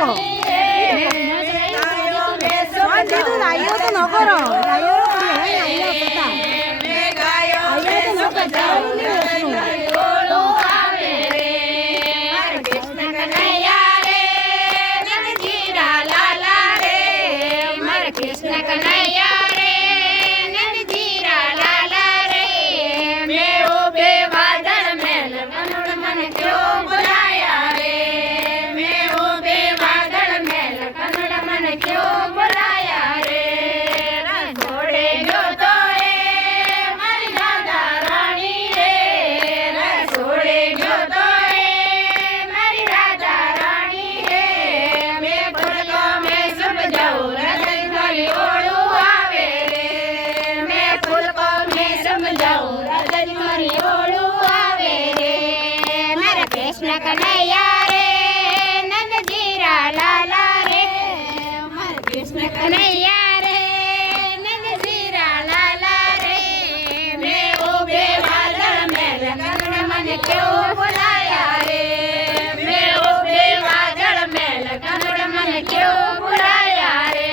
नको દીધું લાયો તો ન કરો લાયો कृष्ण कन्हैया रे नंद जीरा लाला रे कृष्ण कन्हैया रे नंद जीरा लाला रे मैं उबे वादळ मेल कन्नड़ मन क्यों बुलाया रे मैं उबे वादळ मेल कन्नड़ मन क्यों बुलाया रे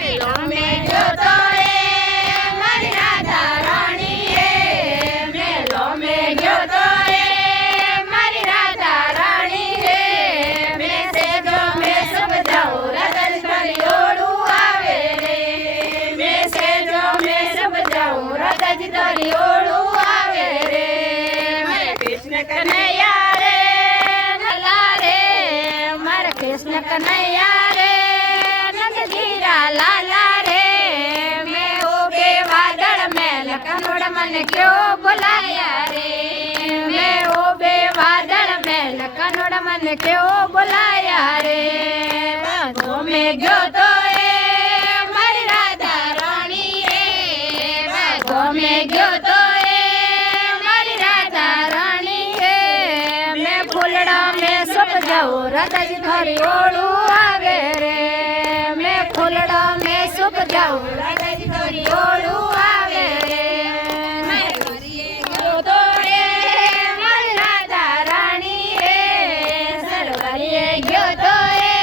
दिलों में जो तो रे मारी राधा रानी रे मेलों में जो तो कृष्ण कन्हैया रे लाला रे मारा कृष्ण कन्हैया रे नंद जीरा लाला रे मैं उबे वादळ मेल कन्नड़ मन क्यों बुलाया रे मैं उबे वादळ मेल कन्नड़ मन क्यों बुलाया रे बागों में गयो तो मारी राधा रानी रे बागों में गयो तो राधा जी थारी ओळू आवे रे मैं फूलड़ा में सुख जाऊं राधा जी थारी ओळू आवे रे मैं करिए गयो तो रे मारी राधा रानी रे सरवरिए गयो तो रे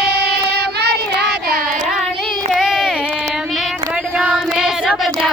मारी राधा रानी रे मैं खड़गा में सब जाऊं।